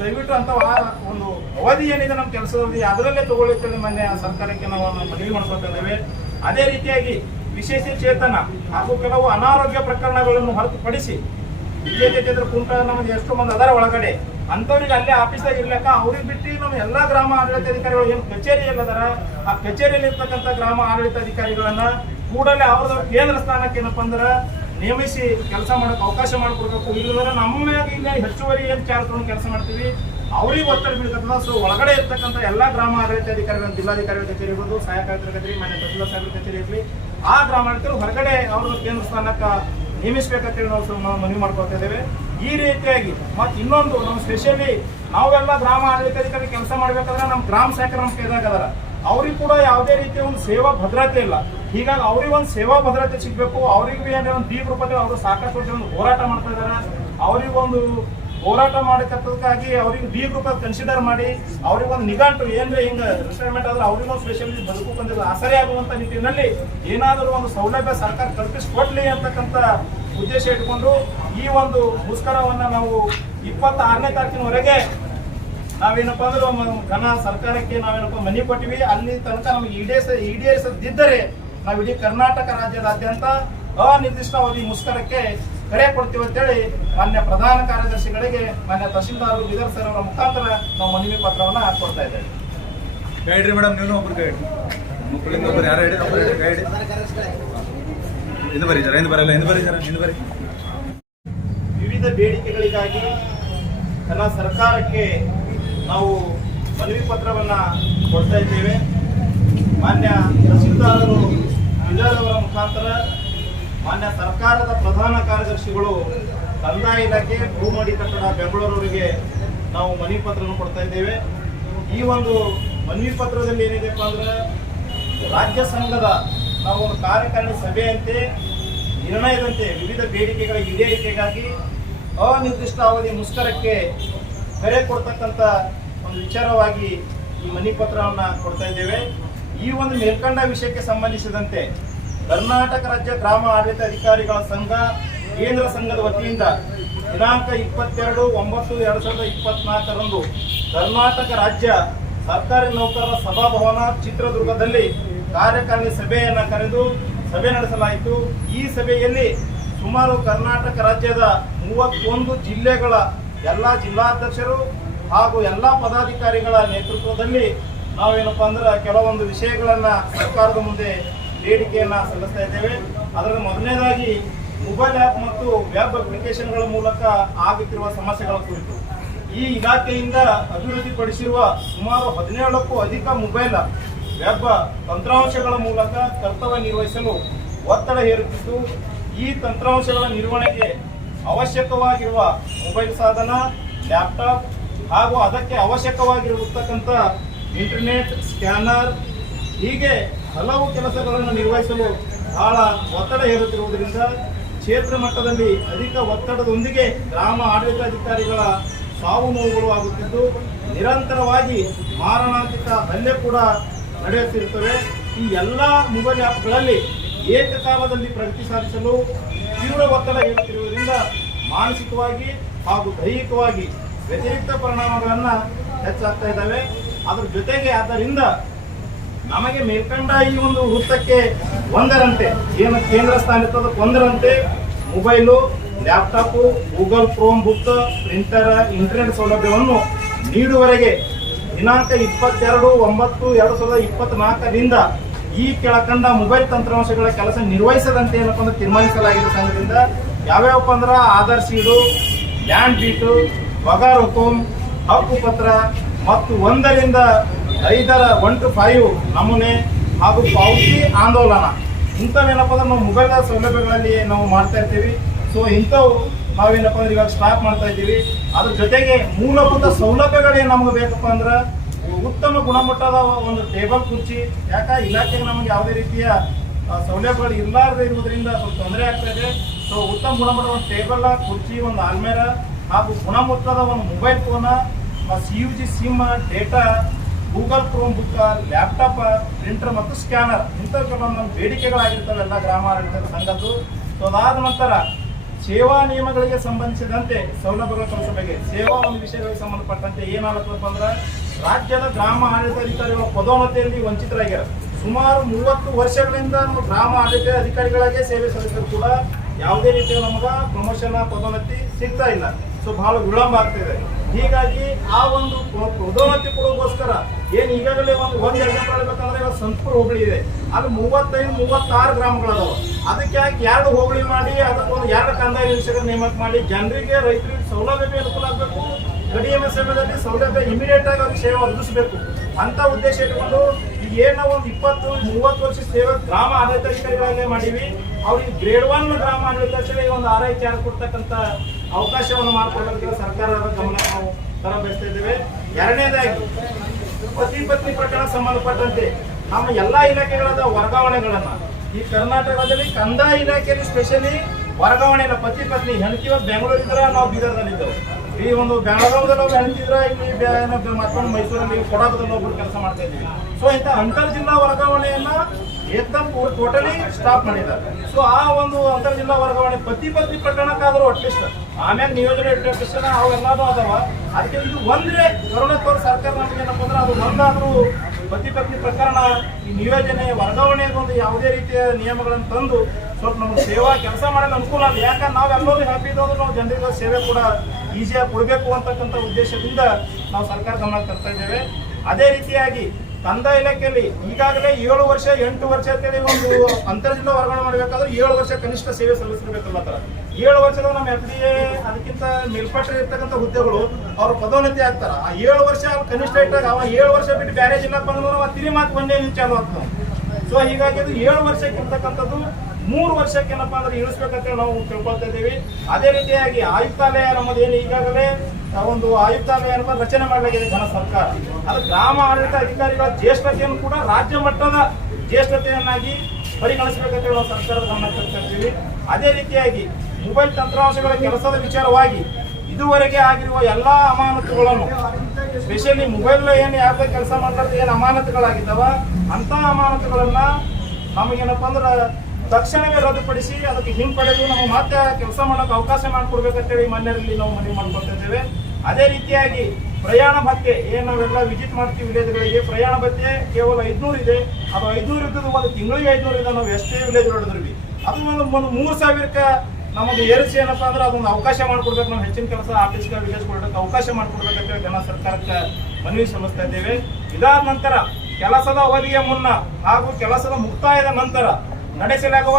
ದಯವಿಟ್ಟು ಅಂತ ಒಂದು ಅವಧಿ ಏನಿದೆ ನಮ್ಮ ಕೆಲಸದಲ್ಲಿ ಅದರಲ್ಲೇ ತಗೊಳ್ಳಿಕ್ಕೆ ಮೊನ್ನೆ ಸರ್ಕಾರಕ್ಕೆ ನಾವು ಮನವಿ ಮಾಡ್ಕೊತಾ ಇದ್ದೇವೆ. ಅದೇ ರೀತಿಯಾಗಿ ವಿಶೇಷ ಚೇತನ ಹಾಗೂ ಕೆಲವು ಅನಾರೋಗ್ಯ ಪ್ರಕರಣಗಳನ್ನು ಹೊರತುಪಡಿಸಿ ವಿಜೇತ ಕುಂಟ ನಮಗೆ ಎಷ್ಟು ಮಂದಿ ಅದರ ಒಳಗಡೆ ಅಂಥವ್ರಿಗೆ ಅಲ್ಲೇ ಆಫೀಸಾಗ ಇರ್ಲಕ್ಕ ಅವ್ರಿಗೆ ಬಿಟ್ಟು ನಮ್ಮ ಎಲ್ಲಾ ಗ್ರಾಮ ಆಡಳಿತಾಧಿಕಾರಿಗಳು ಏನು ಕಚೇರಿಯಲ್ಲಿ ಅದರ ಆ ಕಚೇರಿಯಲ್ಲಿ ಇರ್ತಕ್ಕಂಥ ಗ್ರಾಮ ಆಡಳಿತಾಧಿಕಾರಿಗಳನ್ನ ಕೂಡಲೇ ಅವ್ರದ್ದು ಕೇಂದ್ರ ಸ್ಥಾನಕ್ಕೆ ಏನಪ್ಪ ಅಂದ್ರೆ ನೇಮಿಸಿ ಕೆಲಸ ಮಾಡೋಕೆ ಅವಕಾಶ ಮಾಡಿಕೊಡ್ಬೇಕು. ಇಲ್ಲದ್ರೆ ನಮ್ಮಾಗ ಇಲ್ಲಿ ಹೆಚ್ಚುವರಿ ಏನು ಚಾರ್ಜ್ ತಗೊಂಡು ಕೆಲಸ ಮಾಡ್ತೀವಿ ಅವ್ರಿಗೆ ಒತ್ತಡ ಬೀಳ್ತಕ್ಕಂಥ. ಸೊ ಒಳಗಡೆ ಇರ್ತಕ್ಕಂಥ ಎಲ್ಲಾ ಗ್ರಾಮ ಆಡಳಿತಾಧಿಕಾರಿಗಳು, ಜಿಲ್ಲಾಧಿಕಾರಿಗಳ ಕಚೇರಿ ಇರ್ಬೋದು, ಸಹಾಯಕ ಆಯುಕ್ತರ ಕಚೇರಿ, ಮನೆ ತಹಸೀಲ್ದಾರ್ ಸಾಹೇಬರ ಕಚೇರಿ ಇರಲಿ, ಆ ಗ್ರಾಮ ಆಡಳಿತರು ಹೊರಗಡೆ ಅವ್ರದ್ದು ಕೇಂದ್ರ ಸ್ಥಾನಕ್ಕೆ ನೇಮಿಸಬೇಕಂತೇಳಿ ನಾವು ಮನವಿ ಮಾಡ್ಕೊಳ್ತಾ ಇದ್ದೇವೆ. ಈ ರೀತಿಯಾಗಿ ಮತ್ತೆ ಇನ್ನೊಂದು ನಮ್ಮ ಸ್ಪೆಷಲಿ ನಾವೆಲ್ಲ ಗ್ರಾಮ ಆಡಳಿತಾಧಿಕಾರಿ ಕೆಲಸ ಮಾಡ್ಬೇಕಾದ್ರೆ ನಮ್ಮ ಗ್ರಾಮ ಸಹಾಯಕರು ನಮ್ಮ ಕೈದಾಗ ಅದರ ಅವ್ರಿಗೆ ಕೂಡ ಯಾವುದೇ ರೀತಿಯ ಒಂದು ಸೇವಾ ಭದ್ರತೆ ಇಲ್ಲ. ಹೀಗಾಗಿ ಅವ್ರಿಗೆ ಒಂದು ಸೇವಾ ಭದ್ರತೆ ಸಿಗಬೇಕು. ಅವ್ರಿಗೆ ಏನಾದ್ರೆ ಒಂದು ದೀಪ ರೂಪದಲ್ಲಿ ಅವರು ಸಾಕಷ್ಟು ವರ್ಷ ಒಂದು ಹೋರಾಟ ಮಾಡ್ತಾ ಇದ್ದಾರೆ. ಅವ್ರಿಗೊಂದು ಹೋರಾಟ ಮಾಡಕ್ಕಂತದಕ್ಕಾಗಿ ಅವ್ರಿಗೆ ದೀಪ ರೂಪ ಕನ್ಸಿಡರ್ ಮಾಡಿ ಅವ್ರಿಗೊಂದು ನಿಘಂಟು ಏನ್ರೆ ಹಿಂಗ ರಿಟೈರ್ಮೆಂಟ್ ಆದ್ರೆ ಅವ್ರಿಗೊಂದು ಸ್ಪೆಷಲಿ ಬದುಕು ಬಂದಿದ್ದು ಆಸರೆ ಆಗುವಂತ ನಿಟ್ಟಿನಲ್ಲಿ ಏನಾದರೂ ಒಂದು ಸೌಲಭ್ಯ ಸರ್ಕಾರ ಕಲ್ಪಿಸಿಕೊಡ್ಲಿ ಅಂತಕ್ಕಂಥ ಉದ್ದೇಶ ಇಟ್ಕೊಂಡು ಈ ಒಂದು ಮುಷ್ಕರವನ್ನ ನಾವು 26ನೇ ತಾರೀಕಿನವರೆಗೆ ನಾವೇನಪ್ಪ ಅಂದ್ರೆ ಘನ ಸರ್ಕಾರಕ್ಕೆ ನಾವೇನಪ್ಪ ಮನವಿ ಕೊಟ್ಟಿವಿ. ಅಲ್ಲಿ ತನಕ ನಮಗೆ ಈಡೇರಿಸದಿದ್ದರೆ ನಾವು ಇಡೀ ಕರ್ನಾಟಕ ರಾಜ್ಯದಾದ್ಯಂತ ಅನಿರ್ದಿಷ್ಟಾವಧಿ ಮುಷ್ಕರಕ್ಕೆ ಕರೆ ಕೊಡ್ತೀವಿ ಅಂತೇಳಿ ಮಾನ್ಯ ಪ್ರಧಾನ ಕಾರ್ಯದರ್ಶಿಗಳಿಗೆ, ಮಾನ್ಯ ತಹಸೀಲ್ದಾರ್ ಬೀದರ್ ಸರ್ ಅವರ ಮುಖಾಂತರ ನಾವು ಮನವಿ ಪತ್ರವನ್ನ ಕೊಡ್ತಾ ಇದ್ದೇವೆ. ಗೈಡ್ರಿ ಮೇಡಮ್, ನೀವು ಒಬ್ರು ಗೈಡ್ ಮಕ್ಕಳಿಂದ ಒಬ್ಬರು ಯಾರು ಹೇಳಿ ಗೈಡ್ ಎಂದು ಬರೀತಾರೆ, ಎಂದು ಬರಲ್ಲ, ಎಂದು ಬರೀತಾರೆ, ಎಂದು ಬರೀ. ವಿವಿಧ ಬೇಡಿಕೆಗಳಿಗಾಗಿ ನನ್ನ ಸರ್ಕಾರಕ್ಕೆ ನಾವು ಮನವಿ ಪತ್ರವನ್ನ ಕೊಡ್ತಾ ಇದ್ದೇವೆ. ಮಾನ್ಯ ತಹಸೀಲ್ದಾರರು ಬೀದರ್ ಅವರ ಮುಖಾಂತರ ಮಾನ್ಯ ಸರ್ಕಾರದ ಪ್ರಧಾನ ಕಾರ್ಯದರ್ಶಿಗಳು ಕಂದಾಯ ಇಲಾಖೆ ಭೂಮಡಿ ಕಟ್ಟಡ ಬೆಂಗಳೂರಿಗೆ ನಾವು ಮನವಿ ಪತ್ರವನ್ನು ಕೊಡ್ತಾ ಇದ್ದೇವೆ. ಈ ಒಂದು ಮನವಿ ಪತ್ರದಲ್ಲಿ ಏನಿದೆಪ್ಪ ಅಂದ್ರೆ ರಾಜ್ಯ ಸಂಘದ ನಾವು ಒಂದು ಕಾರ್ಯಕಾರಿಣಿ ಸಭೆಯಂತೆ ನಿರ್ಣಯದಂತೆ ವಿವಿಧ ಬೇಡಿಕೆಗಳ ಈಡೇರಿಕೆಗಾಗಿ ಅನಿರ್ದಿಷ್ಟ ಅವಧಿ ಮುಷ್ಕರಕ್ಕೆ ಕರೆ ಕೊಡ್ತಕ್ಕಂಥ ಒಂದು ವಿಚಾರವಾಗಿ ಈ ಮನವಿ ಪತ್ರವನ್ನು ಕೊಡ್ತಾ ಇದ್ದೇವೆ. ಈ ಒಂದು ಮೇಲ್ಕಂಡ ವಿಷಯಕ್ಕೆ ಸಂಬಂಧಿಸಿದಂತೆ ಕರ್ನಾಟಕ ರಾಜ್ಯ ಗ್ರಾಮ ಆಡಳಿತ ಅಧಿಕಾರಿಗಳ ಸಂಘ ಕೇಂದ್ರ ಸಂಘದ ವತಿಯಿಂದ ದಿನಾಂಕ 22/9/2024 ಕರ್ನಾಟಕ ರಾಜ್ಯ ಸರ್ಕಾರಿ ನೌಕರರ ಸಭಾಭವನ ಚಿತ್ರದುರ್ಗದಲ್ಲಿ ಕಾರ್ಯಕಾರಿಣಿ ಸಭೆಯನ್ನು ಕರೆದು ಸಭೆ ನಡೆಸಲಾಯಿತು. ಈ ಸಭೆಯಲ್ಲಿ ಸುಮಾರು ಕರ್ನಾಟಕ ರಾಜ್ಯದ 31 ಜಿಲ್ಲೆಗಳ ಎಲ್ಲ ಜಿಲ್ಲಾಧ್ಯಕ್ಷರು ಹಾಗೂ ಎಲ್ಲ ಪದಾಧಿಕಾರಿಗಳ ನೇತೃತ್ವದಲ್ಲಿ ನಾವೇನಪ್ಪ ಅಂದ್ರೆ ಕೆಲವೊಂದು ವಿಷಯಗಳನ್ನ ಸರ್ಕಾರದ ಮುಂದೆ ಬೇಡಿಕೆಯನ್ನ ಸಲ್ಲಿಸ್ತಾ ಇದ್ದೇವೆ. ಅದರಲ್ಲಿ ಮೊದಲನೇದಾಗಿ ಮೊಬೈಲ್ ಆ್ಯಪ್ ಮತ್ತು ವೆಬ್ ಅಪ್ಲಿಕೇಶನ್ಗಳ ಮೂಲಕ ಆಗುತ್ತಿರುವ ಸಮಸ್ಯೆಗಳ ಕುರಿತು ಈ ಇಲಾಖೆಯಿಂದ ಅಭಿವೃದ್ಧಿಪಡಿಸಿರುವ ಸುಮಾರು 17ಕ್ಕೂ ಅಧಿಕ ಮೊಬೈಲ್ ವೆಬ್ ತಂತ್ರಾಂಶಗಳ ಮೂಲಕ ಕರ್ತವ್ಯ ನಿರ್ವಹಿಸಲು ಒತ್ತಡ ಹೇರುತ್ತಿದ್ದು, ಈ ತಂತ್ರಾಂಶಗಳ ನಿರ್ವಹಣೆಗೆ ಅವಶ್ಯಕವಾಗಿರುವ ಮೊಬೈಲ್ ಸಾಧನ, ಲ್ಯಾಪ್ಟಾಪ್ ಹಾಗೂ ಅದಕ್ಕೆ ಅವಶ್ಯಕವಾಗಿರತಕ್ಕಂಥ ಇಂಟರ್ನೆಟ್, ಸ್ಕ್ಯಾನರ್ ಹೀಗೆ ಹಲವು ಕೆಲಸಗಳನ್ನು ನಿರ್ವಹಿಸಲು ಬಹಳ ಒತ್ತಡ ಹೇರುತ್ತಿರುವುದರಿಂದ ಕ್ಷೇತ್ರ ಮಟ್ಟದಲ್ಲಿ ಅಧಿಕ ಒತ್ತಡದೊಂದಿಗೆ ಗ್ರಾಮ ಆಡಳಿತಾಧಿಕಾರಿಗಳ ಸಾವು ನೋವುಗಳು ಆಗುತ್ತಿದ್ದು, ನಿರಂತರವಾಗಿ ಮಾರಣಾಂತಿಕ ಹಲ್ಲೆ ಕೂಡ ನಡೆಯುತ್ತಿರುತ್ತವೆ. ಈ ಎಲ್ಲ ಮೊಬೈಲ್ ಆ್ಯಪ್ಗಳಲ್ಲಿ ಏಕಕಾಲದಲ್ಲಿ ಪ್ರಗತಿ ಸಾಧಿಸಲು ತೀವ್ರ ಒತ್ತಡ ಹೇರುತ್ತಿರುವುದರಿಂದ ಮಾನಸಿಕವಾಗಿ ಹಾಗೂ ದೈಹಿಕವಾಗಿ ವ್ಯತಿರಿಕ್ತ ಪರಿಣಾಮಗಳನ್ನು ಹೆಚ್ಚಾಗ್ತಾ ಇದ್ದಾವೆ. ಅದರ ಜೊತೆಗೆ ಆದ್ದರಿಂದ ನಮಗೆ ಮೇಲ್ಕಂಡ ಈ ಒಂದು ವೃತ್ತಕ್ಕೆ ಒಂದರಂತೆ ಏನು ಕೇಂದ್ರ ಸ್ಥಾನ ಇರ್ತದೆ ಒಂದರಂತೆ mobile, laptop, Google Chrome book, printer, internet ಸೌಲಭ್ಯವನ್ನು ನೀಡುವವರೆಗೆ ದಿನಾಂಕ 22/9/2024 ಈ ಕೆಳಕಂಡ ಮೊಬೈಲ್ ತಂತ್ರಾಂಶಗಳ ಕೆಲಸ ನಿರ್ವಹಿಸದಂತೆ ಏನಪ್ಪ ಅಂದ್ರೆ ತೀರ್ಮಾನಿಸಲಾಗಿದೆ. ಸಂಘದಿಂದ ಯಾವ್ಯಾವಪ್ಪ ಅಂದ್ರೆ ಆಧಾರ್ ಸೀಡು, ಲ್ಯಾಂಡ್ ಬೀಟು, ಪಗಾರ್ ಹುಕುಂ, ಹಕ್ಕು ಪತ್ರ ಮತ್ತು 1ರಿಂದ 1 to 5 ನಮೂನೆ ಹಾಗೂ ಪಾವತಿ ಆಂದೋಲನ ಇಂಥವೇನಪ್ಪ ಅಂದ್ರೆ ನಾವು ಮೊಬೈಲ್ ಸೌಲಭ್ಯಗಳಲ್ಲಿ ನಾವು ಮಾಡ್ತಾ ಇರ್ತೀವಿ. ಸೊ ಇಂಥವು ನಾವೇನಪ್ಪ ಅಂದ್ರೆ ಇವಾಗ ಸ್ಟಾಪ್ ಮಾಡ್ತಾ ಇದ್ದೀವಿ. ಅದ್ರ ಜೊತೆಗೆ ಮೂಲಭೂತ ಸೌಲಭ್ಯಗಳೇನು ನಮ್ಗೆ ಬೇಕಪ್ಪ ಅಂದ್ರೆ ಉತ್ತಮ ಗುಣಮಟ್ಟದ ಒಂದು ಟೇಬಲ್ ಕುರ್ಚಿ, ಯಾಕೆ ಇಲಾಖೆಗೆ ನಮಗೆ ಯಾವುದೇ ರೀತಿಯ ಸೌಲಭ್ಯಗಳು ಇರಲಾರದೆ ಇರುವುದರಿಂದ ಸ್ವಲ್ಪ ತೊಂದರೆ ಆಗ್ತಾ ಇದೆ. ಸೊ ಉತ್ತಮ ಗುಣಮಟ್ಟದ ಒಂದು ಟೇಬಲ್, ಕುರ್ಚಿ, ಒಂದು ಆಲ್ಮೇರ ಹಾಗೂ ಗುಣಮಟ್ಟದ ಒಂದು mobile phone, CUG sim, data, Google Chrome book, laptop, printer ಮತ್ತು ಸ್ಕ್ಯಾನರ್ ಇಂಥ ಕೆಲವೊಂದು ಬೇಡಿಕೆಗಳಾಗಿರ್ತವೆ ಎಲ್ಲ ಗ್ರಾಮ ಆಡಳಿತ ಸಂಘದ್ದು. ಸೊ ಅದಾದ ನಂತರ ಸೇವಾ ನಿಯಮಗಳಿಗೆ ಸಂಬಂಧಿಸಿದಂತೆ ಸೌಲಭ್ಯಗಳ ಕೆಲಸ ಬಗ್ಗೆ ಸೇವಾ ಒಂದು ವಿಷಯಗಳಿಗೆ ಸಂಬಂಧಪಟ್ಟಂತೆ ಏನಾಗುತ್ತಪ್ಪ ಅಂದ್ರೆ ರಾಜ್ಯದ ಗ್ರಾಮ ಆಡಳಿತಾಧಿಕಾರಿಗಳ ಪದೋನ್ನತಿಯಲ್ಲಿ ವಂಚಿತರಾಗ್ಯಾರ. ಸುಮಾರು 30 ವರ್ಷಗಳಿಂದ ನಮ್ಮ ಗ್ರಾಮ ಆಡಳಿತ ಅಧಿಕಾರಿಗಳಾಗೆ ಸೇವೆ ಸಲ್ಲಿಸಿದ್ರು ಕೂಡ ಯಾವುದೇ ರೀತಿಯ ನಮಗ ಪ್ರಮೋಷನ್ ಪದೋನ್ನತಿ ಸಿಗ್ತಾ ಇಲ್ಲ. ಸೊ ಬಹಳ ವಿಳಂಬ ಆಗ್ತಿದೆ. ಹೀಗಾಗಿ ಆ ಒಂದು ಪದೋನ್ನತಿ ಕೊಡೋಗೋಸ್ಕರ ಏನ್ ಈಗಾಗಲೇ ಒಂದು ಎಕ್ಸಾಂಪಲ್ ಹೇಳ್ಬೇಕಂದ್ರೆ ಇವಾಗ ಸಂತಪುರ ಹೋಬಳಿ ಇದೆ, ಅಲ್ಲಿ 35-36 ಗ್ರಾಮಗಳದಾವ. ಅದಕ್ಕೆ ಯಾಕೆ 2 ಹೋಬಳಿ ಮಾಡಿ ಅದಕ್ಕೆ ಒಂದು 2 ಕಂದಾಯ ನಿರೀಕ್ಷಕರ ನೇಮಕ ಮಾಡಿ ಜನರಿಗೆ ರೈತರಿಗೆ ಸೌಲಭ್ಯ ಅನುಕೂಲ ಆಗಬೇಕು. ಕಡಿಮೆ ಸಮಯದಲ್ಲಿ ಸೌಲಭ್ಯ ಇಮಿಡಿಯೇಟ್ ಆಗಿ ಅವ್ರಿಗೆ ಸೇವೆ ಒದಗಿಸಬೇಕು ಅಂತ ಉದ್ದೇಶ ಇಟ್ಕೊಂಡು ಈಗ ಏನು ಒಂದು 20-30 ವರ್ಷ ಸೇವೆ ಗ್ರಾಮ ಆಡಳಿತಾಧಿಕಾರಿಗಳಾಗೇ ಮಾಡೀವಿ. ಅವ್ರಿಗೆ ಗ್ರೇಡ್ 1 ಗ್ರಾಮ ಆಡಳಿತಾಧಿಕಾರಿ ಒಂದು RHR ಕೊಡ್ತಕ್ಕಂಥ ಅವಕಾಶವನ್ನು ಮಾಡಿಕೊಡೋದಕ್ಕೆ ಸರ್ಕಾರದ ಗಮನ ನಾವು ತರಬಯಸ್ತಾ ಇದ್ದೇವೆ. ಎರಡನೇದಾಗಿ ಪತಿ ಪತ್ನಿ ಪ್ರಕರಣ ಸಂಬಂಧಪಟ್ಟಂತೆ ನಮ್ಮ ಎಲ್ಲಾ ಇಲಾಖೆಗಳಾದ ವರ್ಗಾವಣೆಗಳನ್ನ ಈ ಕರ್ನಾಟಕದಲ್ಲಿ ಕಂದಾಯ ಇಲಾಖೆಯಲ್ಲಿ ಸ್ಪೆಷಲಿ ವರ್ಗಾವಣೆ ಇಲ್ಲ. ಪತಿ ಪತ್ನಿ ಹೆಂಡತಿ ಬೆಂಗಳೂರು ಇದ್ರ ನಾವು ಬೀದರ್ದಲ್ಲಿದ್ದೆವು. ಈ ಒಂದು ಬೆಳಗಾವದಲ್ಲಿ ಒಬ್ಬರು ಹೆಂಡತಿದ್ರ ಇಲ್ಲಿ ಮತ್ತೊಂದು ಮೈಸೂರಲ್ಲಿ ಕೊಡಾಕದಲ್ಲಿ ಒಬ್ಬರು ಕೆಲಸ ಮಾಡ್ತಾ ಇದ್ದೀವಿ. ಸೊ ಇಂಥ ಅಂತರ್ ಜಿಲ್ಲಾ ವರ್ಗಾವಣೆಯನ್ನ ಏಕದಮ್ ಟೋಟಲಿ ಸ್ಟಾಪ್ ಮಾಡಿದ್ದಾರೆ. ಸೊ ಆ ಒಂದು ಅಂತರ್ ಜಿಲ್ಲಾ ವರ್ಗಾವಣೆ ಪತಿ ಪತ್ನಿ ಪ್ರಕರಣಕ್ಕಾದ್ರೂ ಅಟ್ಲೀಸ್ಟ್ ಆಮ್ಯಾಗ ನಿಯೋಜನೆ ಇಟ್ಟಿರ್ತಾನ ಅವೆಲ್ಲದೂ ಅದಾವ. ಅದಕ್ಕೆ ಇದು ಒಂದ್ರೆ ಕರುಣಾಕರ್ ಸರ್ಕಾರ ನಮ್ಗೆ ಏನಪ್ಪ ಅಂದ್ರೆ ಅದು ಒಂದಾದ್ರೂ ಪತಿ ಪತ್ನಿ ಪ್ರಕರಣ ಈ ನಿಯೋಜನೆ ವರ್ಗಾವಣೆ ಒಂದು ಯಾವುದೇ ರೀತಿಯ ನಿಯಮಗಳನ್ನು ತಂದು ಸ್ವಲ್ಪ ನಮ್ಗೆ ಸೇವಾ ಕೆಲಸ ಮಾಡಲು ಅನುಕೂಲ ಆಗಿದೆ. ಯಾಕಂದ್ರೆ ನಾವೆಲ್ಲರೂ ಹ್ಯಾಪಿ ಇದ್ದೋದ್ರೆ ನಾವು ಜನರಿಗೆ ಸೇವೆ ಕೂಡ ಈಸಿಯಾಗಿ ಕೊಡಬೇಕು ಅಂತಕ್ಕಂಥ ಉದ್ದೇಶದಿಂದ ನಾವು ಸರ್ಕಾರ ಗಮನ ತರ್ತಾ ಇದ್ದೇವೆ. ಅದೇ ರೀತಿಯಾಗಿ ಕಂದಾಯ ಇಲಾಖೆಯಲ್ಲಿ ಈಗಾಗಲೇ 7 ವರ್ಷ 8 ವರ್ಷ ಅಂತೇಳಿ ಒಂದು ಅಂತರ್ ಜಿಲ್ಲಾ ವರ್ಗಾವಣೆ ಮಾಡಬೇಕಾದ್ರೆ 7 ವರ್ಷ ಕನಿಷ್ಠ ಸೇವೆ ಸಲ್ಲಿಸಬೇಕಲ್ಲ. 7 ವರ್ಷದ ನಮ್ಮ FDA ಅದಕ್ಕಿಂತ ಮೇಲ್ಪಟ್ಟ ಇರ್ತಕ್ಕಂಥ ಹುದ್ದೆಗಳು ಅವ್ರ ಪದೋನ್ನತಿ ಆಗ್ತಾರ. ಆ 7 ವರ್ಷ ಕನಿಷ್ಠ ಇಟ್ಟಾಗ ಅವ 7 ವರ್ಷ ಬಿಟ್ಟು ಬೇರೆ ಜಿಲ್ಲಾಕ್ಕೆ ಬಂದ್ರೆ ಅವ ತಿರಿ ಮಾತು ಒಂದೇ ನಿಂಚ ಚಾಲು ಆಗ್ತಾವ. ಸೊ ಹೀಗಾಗಿ ಅದು 7 ವರ್ಷಕ್ಕೆ ಇರ್ತಕ್ಕಂಥದ್ದು 3 ವರ್ಷಕ್ಕೆ ಏನಪ್ಪಾ ಅಂದ್ರೆ ಇಳಿಸ್ಬೇಕಂತ ನಾವು ತಿಳ್ಕೊಳ್ತಾ ಇದ್ದೀವಿ. ಅದೇ ರೀತಿಯಾಗಿ ಆಯುಕ್ತಾಲಯ ನಮ್ಮದೇನು ಈಗಾಗಲೇ ಒಂದು ಆಯುಕ್ತಾಲಯ ರಚನೆ ಮಾಡಲಾಗಿದೆ ಘನ ಸರ್ಕಾರ. ಅದು ಗ್ರಾಮ ಆಡಳಿತ ಅಧಿಕಾರಿಗಳ ಜ್ಯೇಷ್ಠತೆಯನ್ನು ಕೂಡ ರಾಜ್ಯ ಮಟ್ಟದ ಜ್ಯೇಷ್ಠತೆಯನ್ನಾಗಿ ಪರಿಗಣಿಸಬೇಕಂತ ನಾವು ಸರ್ಕಾರದ ಗಮನ ತರ್ತಾ ಇದ್ದೀವಿ. ಅದೇ ರೀತಿಯಾಗಿ ಮೊಬೈಲ್ ತಂತ್ರಾಂಶಗಳ ಕೆಲಸದ ವಿಚಾರವಾಗಿ ಇದುವರೆಗೆ ಆಗಿರುವ ಎಲ್ಲಾ ಅಮಾನತುಗಳನ್ನು ಸ್ಪೆಷಲಿ ಮೊಬೈಲ್ ಏನು ಯಾವ್ದು ಕೆಲಸ ಮಾಡ್ತಾರೆ ಏನು ಅಮಾನತುಗಳಾಗಿದ್ದಾವ ಅಂತ ಅಮಾನತುಗಳನ್ನ ನಮಗೇನಪ್ಪ ಅಂದ್ರೆ ತಕ್ಷಣವೇ ರದ್ದುಪಡಿಸಿ ಅದಕ್ಕೆ ಹಿಂಪಡೆದು ನಾವು ಮತ್ತೆ ಕೆಲಸ ಮಾಡೋಕೆ ಅವಕಾಶ ಮಾಡಿಕೊಡ್ಬೇಕಂತೇಳಿ ಮನೆಯಲ್ಲಿ ನಾವು ಮನವಿ ಮಾಡ್ಕೊಳ್ತಾ ಇದ್ದೇವೆ. ಅದೇ ರೀತಿಯಾಗಿ ಪ್ರಯಾಣ ಭತ್ಯೆ ಏನು ನಾವೆಲ್ಲ ವಿಸಿಟ್ ಮಾಡ್ತೀವಿ ವಿಲೇಜ್ಗಳಿಗೆ, ಪ್ರಯಾಣ ಭತ್ಯೆ ಕೇವಲ 500 ಇದೆ. ಅದು 500 ಇದ್ದದ್ದು ಒಂದು ತಿಂಗಳಿಗೆ 500 ಇದೆ. ನಾವು ಎಷ್ಟೇ ವಿಲೇಜ್ ಹೊಡೆದ್ವಿ ಅದು ಒಂದು 3000ಕ್ಕೆ ನಮಗೆ ಏರಿಸಿ ಏನಪ್ಪ ಅಂದ್ರೆ ಅದೊಂದು ಅವಕಾಶ ಮಾಡಿಕೊಡ್ಬೇಕು. ನಾವು ಹೆಚ್ಚಿನ ಕೆಲಸ ಆಫೀಸ್ಗೆ ವಿಲೇಜ್ ಕೊಡೋದಕ್ಕೆ ಅವಕಾಶ ಮಾಡಿಕೊಡ್ಬೇಕಂತೇಳಿ ಜನ ಸರ್ಕಾರಕ್ಕೆ ಮನವಿ ಸಲ್ಲಿಸ್ತಾ ಇದ್ದೇವೆ. ಇದಾದ ನಂತರ ಕೆಲಸದ ಅವಧಿಯ ಮುನ್ನ ಹಾಗೂ ಕೆಲಸದ ಮುಕ್ತಾಯದ ನಂತರ ನಡೆಸಲಾಗುವ